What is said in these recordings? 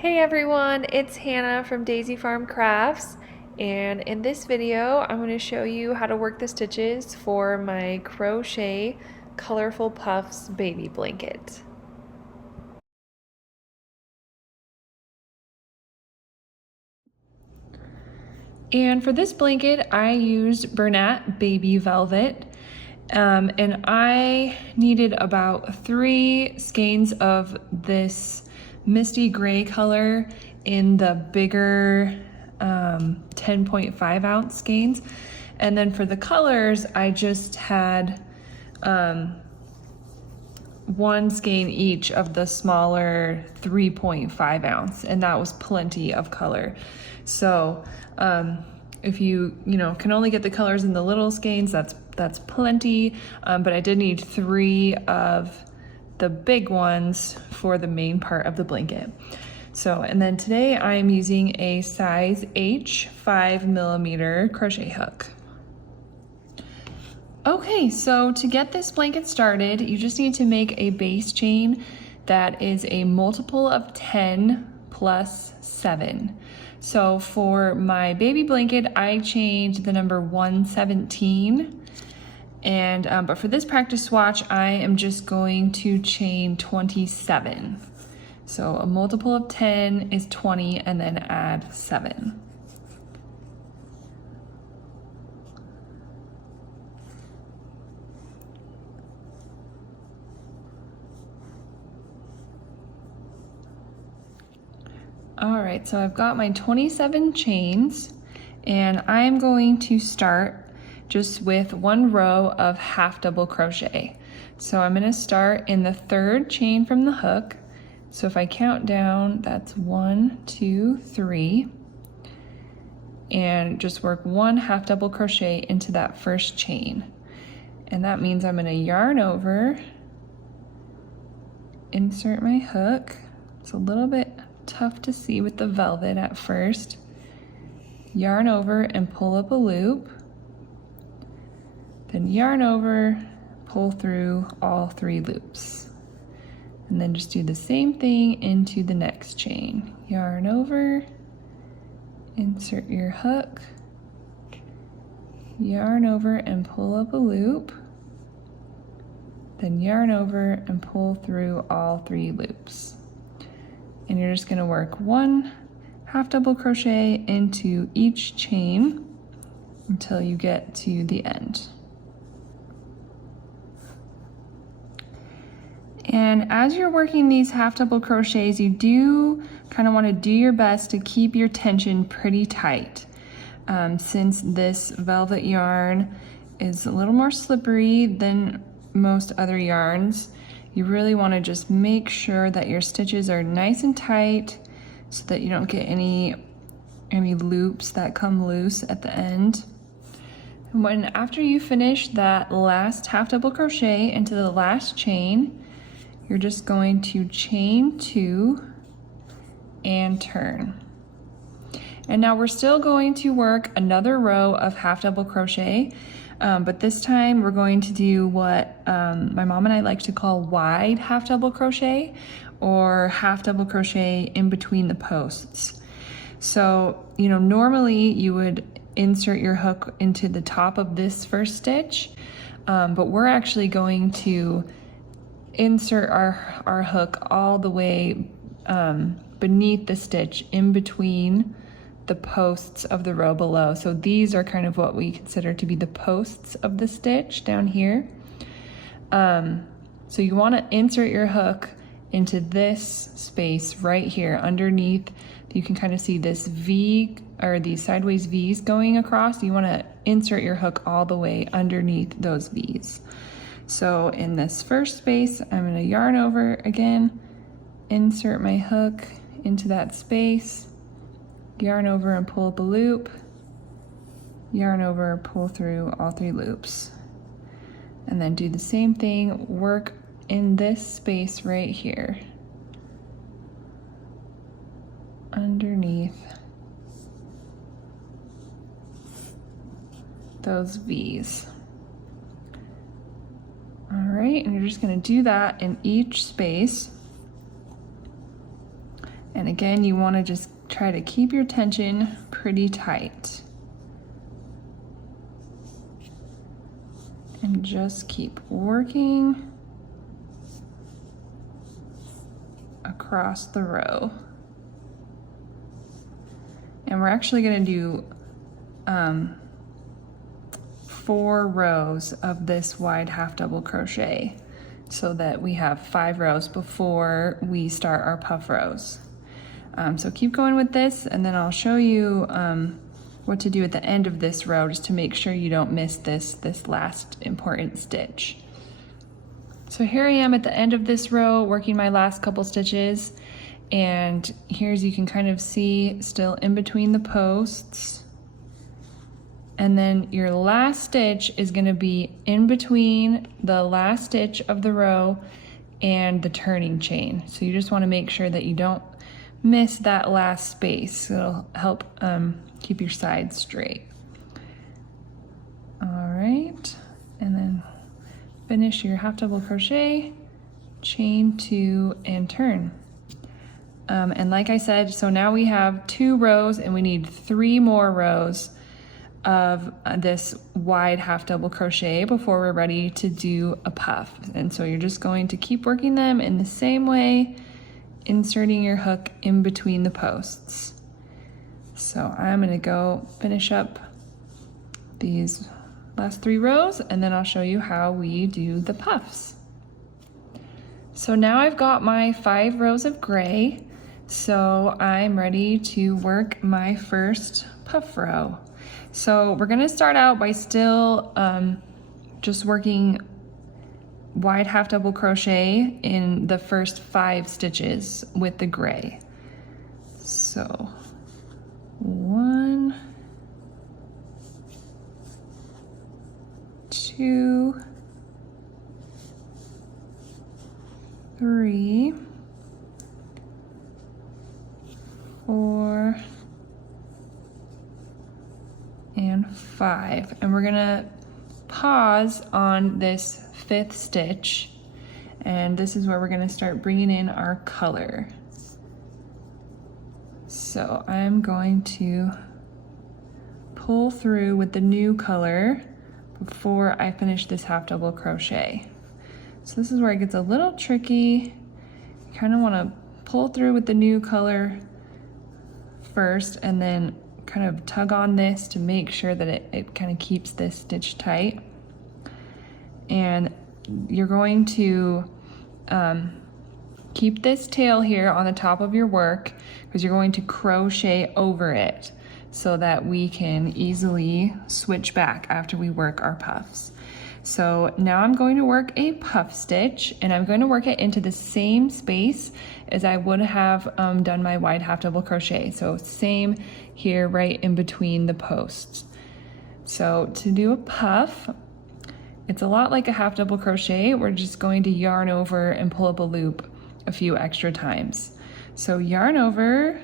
Hey everyone, it's Hannah from Daisy Farm Crafts, and in this video I'm going to show you how to work the stitches for my Crochet Colorful Puffs baby blanket. And for this blanket I used Bernat Baby Velvet, and I needed about 3 skeins of this Misty Gray color in the bigger 10.5 ounce skeins. And then for the colors, I just had 1 skein each of the smaller 3.5 ounce, and that was plenty of color. So if you can only get the colors in the little skeins, that's plenty, but I did need 3 of the big ones for the main part of the blanket. So, and then today I'm using a size H 5mm crochet hook. Okay, so to get this blanket started, you just need to make a base chain that is a multiple of 10 plus 7. So for my baby blanket, I chained the number 117. And but for this practice swatch, I am just going to chain 27. So a multiple of 10 is 20, and then add 7. All right, so I've got my 27 chains, and I'm going to start just with 1 row of half double crochet. So I'm going to start in the 3rd chain from the hook. So if I count down, that's 1, 2, 3, and just work 1 half double crochet into that 1st chain. And that means I'm going to yarn over, insert my hook. It's a little bit tough to see with the velvet at first. Yarn over and pull up a loop. Then yarn over, pull through all 3 loops. And then just do the same thing into the next chain. Yarn over, insert your hook, yarn over and pull up a loop, then yarn over and pull through all 3 loops. And you're just gonna work 1 half double crochet into each chain until you get to the end. And as you're working these half double crochets, you do kind of want to do your best to keep your tension pretty tight. Since this velvet yarn is a little more slippery than most other yarns, you really want to just make sure that your stitches are nice and tight so that you don't get any loops that come loose at the end. And after you finish that last half double crochet into the last chain, you're just going to chain 2 and turn. And now we're still going to work another row of half double crochet, but this time we're going to do what my mom and I like to call wide half double crochet, or half double crochet in between the posts. So, normally you would insert your hook into the top of this first stitch, but we're actually going to insert our hook all the way beneath the stitch in between the posts of the row below. So these are kind of what we consider to be the posts of the stitch down here. So you want to insert your hook into this space right here underneath. You can kind of see this V, or these sideways V's going across. You want to insert your hook all the way underneath those V's. So in this first space, I'm going to yarn over again, insert my hook into that space, yarn over and pull up a loop, yarn over, pull through all 3 loops. And then do the same thing, work in this space right here, underneath those V's. All right, and you're just going to do that in each space. And again, you want to just try to keep your tension pretty tight. And just keep working across the row. And we're actually going to do 4 rows of this wide half double crochet so that we have 5 rows before we start our puff rows. So keep going with this, and then I'll show you what to do at the end of this row just to make sure you don't miss this last important stitch. So here I am at the end of this row working my last couple stitches, and here, as you can kind of see, still in between the posts. And then your last stitch is going to be in between the last stitch of the row and the turning chain. So you just want to make sure that you don't miss that last space. It'll help keep your sides straight. All right, and then finish your half double crochet, chain 2, and turn. And like I said, so now we have 2 rows and we need 3 more rows of this wide half double crochet before we're ready to do a puff. And so you're just going to keep working them in the same way, inserting your hook in between the posts. So I'm going to go finish up these last 3 rows, and then I'll show you how we do the puffs. So now I've got my 5 rows of gray, so I'm ready to work my first puff row. So we're going to start out by still just working wide half double crochet in the first 5 stitches with the gray. So 1, 2, 3, 4, and 5. And we're gonna pause on this 5th stitch, and this is where we're gonna start bringing in our color. So I'm going to pull through with the new color before I finish this half double crochet. So this is where it gets a little tricky. You kind of want to pull through with the new color first, and then kind of tug on this to make sure that it kind of keeps this stitch tight. And you're going to keep this tail here on the top of your work, because you're going to crochet over it so that we can easily switch back after we work our puffs. So now I'm going to work a puff stitch, and I'm going to work it into the same space as I would have done my wide half double crochet. So same here, right in between the posts. So to do a puff, it's a lot like a half double crochet. We're just going to yarn over and pull up a loop a few extra times. So yarn over,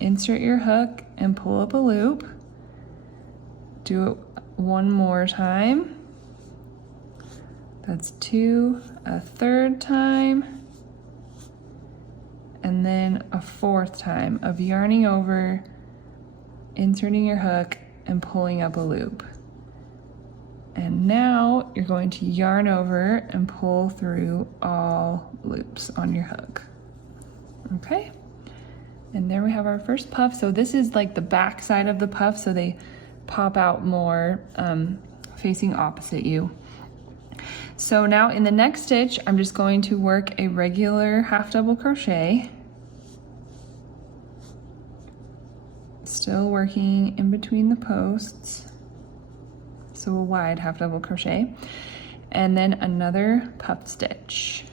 insert your hook, and pull up a loop. Do it one more time. That's 2, a 3rd time, and then a 4th time of yarning over, inserting your hook, and pulling up a loop. And now you're going to yarn over and pull through all loops on your hook. Okay, and there we have our first puff. So this is like the back side of the puff, so they pop out more facing opposite you. So now in the next stitch, I'm just going to work a regular half double crochet, still working in between the posts, so a wide half double crochet, and then another puff stitch.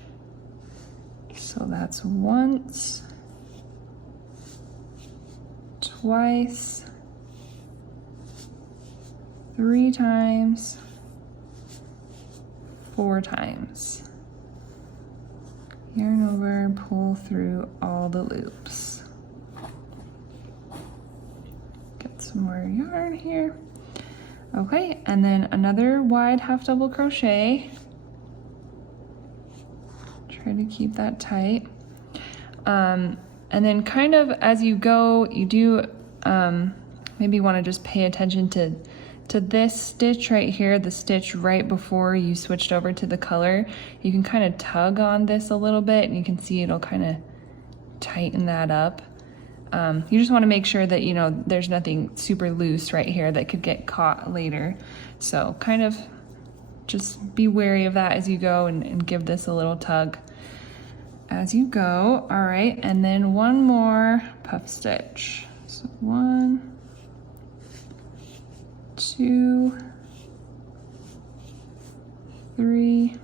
So that's once, twice, 3 times, 4 times. Yarn over, pull through all the loops. Get some more yarn here. Okay, and then another wide half double crochet. Try to keep that tight. And then kind of as you go, you do maybe want to just pay attention to this stitch right here, the stitch right before you switched over to the color. You can kind of tug on this a little bit and you can see it'll kind of tighten that up. You just want to make sure that, you know, there's nothing super loose right here that could get caught later. So kind of just be wary of that as you go and give this a little tug as you go. All right, and then one more puff stitch. So 1, 2, 3,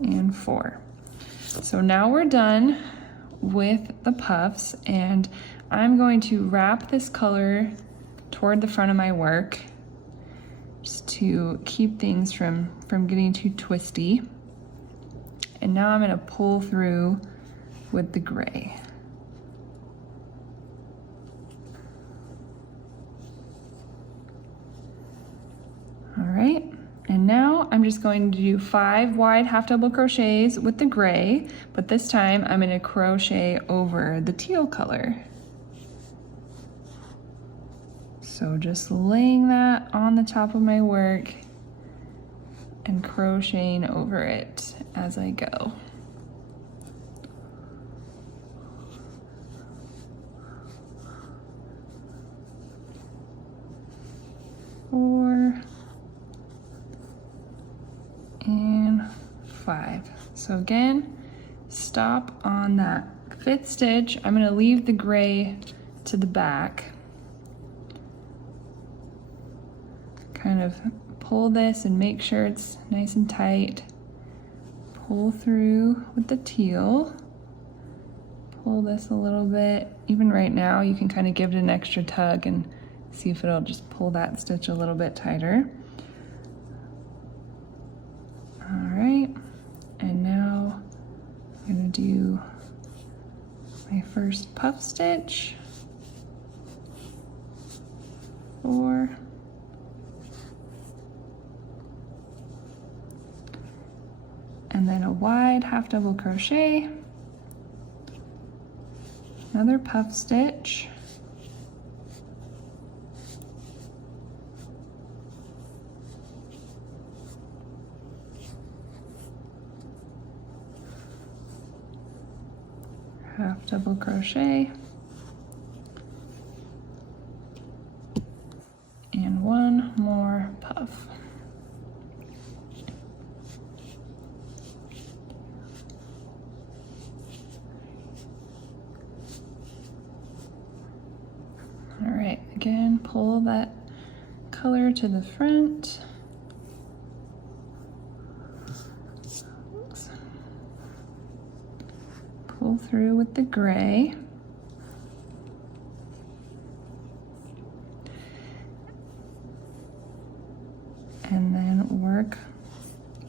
and 4. So now we're done with the puffs, and I'm going to wrap this color toward the front of my work just to keep things from getting too twisty. And now I'm going to pull through with the gray. All right, and now I'm just going to do 5 wide half double crochets with the gray, but this time I'm going to crochet over the teal color. So just laying that on the top of my work and crocheting over it as I go. Four and 5. So again, stop on that 5th stitch. I'm going to leave the gray to the back. Kind of pull this and make sure it's nice and tight. Pull through with the teal. Pull this a little bit. Even right now, you can kind of give it an extra tug and see if it'll just pull that stitch a little bit tighter. All right, and now I'm going to do my first puff stitch. 4. And then a wide half double crochet, another puff stitch, half double crochet, and one more puff. All right, again, pull that color to the front. Oops. Pull through with the gray. And then work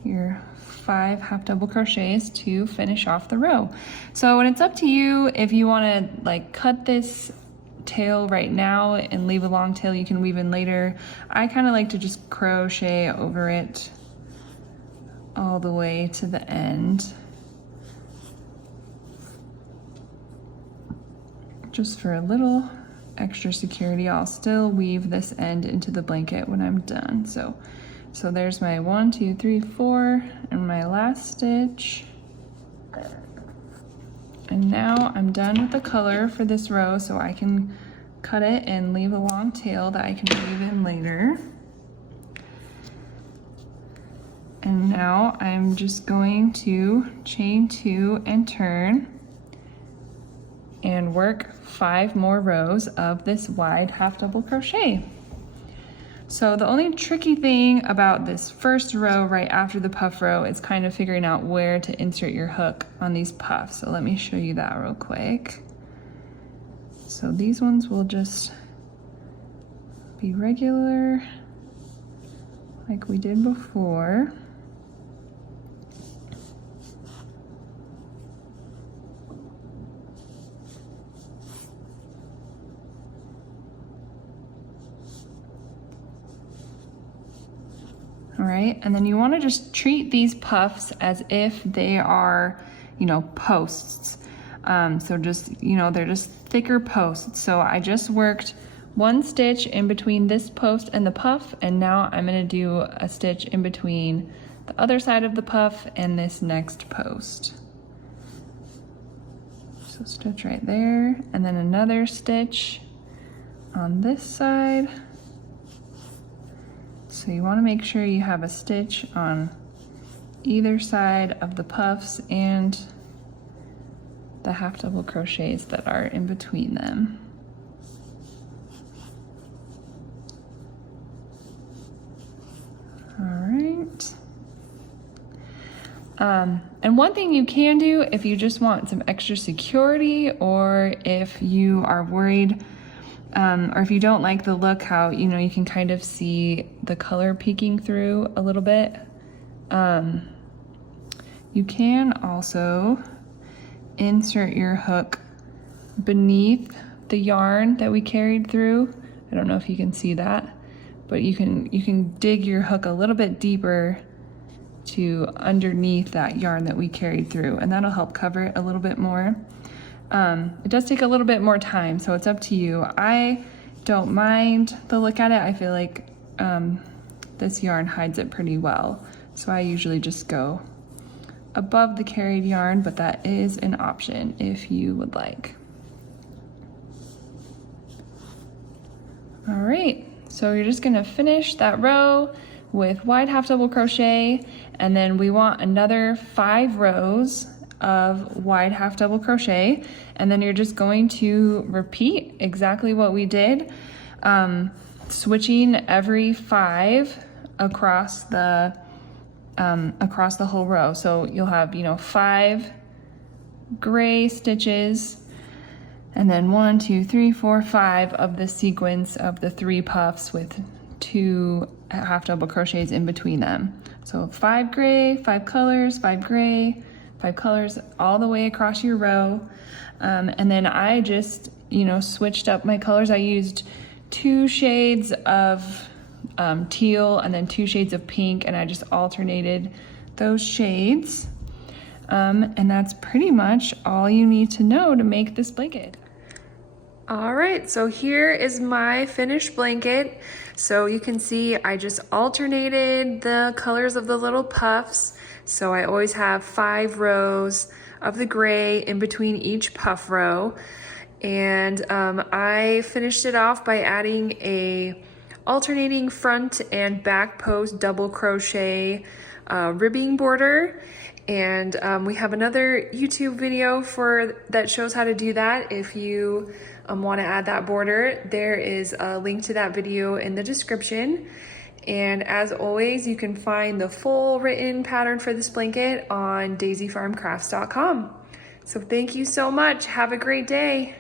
your 5 half double crochets to finish off the row. So when it's up to you, if you want to like cut this tail right now and leave a long tail you can weave in later. I kind of like to just crochet over it all the way to the end, just for a little extra security. I'll still weave this end into the blanket when I'm done. So there's my 1, 2, 3, 4 and my last stitch. And now I'm done with the color for this row, so I can cut it and leave a long tail that I can weave in later. And now I'm just going to chain 2 and turn and work 5 more rows of this wide half double crochet. So the only tricky thing about this first row right after the puff row is kind of figuring out where to insert your hook on these puffs. So let me show you that real quick. So these ones will just be regular like we did before. All right, and then you want to just treat these puffs as if they are, you know, posts. So just, you know, they're just thicker posts. So I just worked one stitch in between this post and the puff, and now I'm gonna do a stitch in between the other side of the puff and this next post. So stitch right there, and then another stitch on this side. So you want to make sure you have a stitch on either side of the puffs and the half double crochets that are in between them. All right. And one thing you can do if you just want some extra security, or if you are worried, or if you don't like the look how, you know, you can kind of see the color peeking through a little bit, you can also insert your hook beneath the yarn that we carried through. I don't know if you can see that, but you can dig your hook a little bit deeper to underneath that yarn that we carried through, and that'll help cover it a little bit more. It does take a little bit more time, so it's up to you. I don't mind the look at it. I feel like this yarn hides it pretty well, so I usually just go above the carried yarn, but that is an option if you would like. All right, so you're just gonna finish that row with wide half double crochet, and then we want another 5 rows of wide half double crochet, and then you're just going to repeat exactly what we did, switching every 5 across the whole row. So you'll have, you know, 5 gray stitches, and then 1, 2, 3, 4, 5 of the sequence of the 3 puffs with 2 half double crochets in between them. So 5 gray, 5 colors, 5 gray, 5 colors all the way across your row. And then I just, you know, switched up my colors. I used 2 shades of teal and then 2 shades of pink, and I just alternated those shades. And that's pretty much all you need to know to make this blanket. All right, so here is my finished blanket. So you can see I just alternated the colors of the little puffs. So I always have 5 rows of the gray in between each puff row. And I finished it off by adding a alternating front and back post double crochet ribbing border. And we have another YouTube video that shows how to do that. If you want to add that border, there is a link to that video in the description. And as always, you can find the full written pattern for this blanket on daisyfarmcrafts.com. So thank you so much. Have a great day.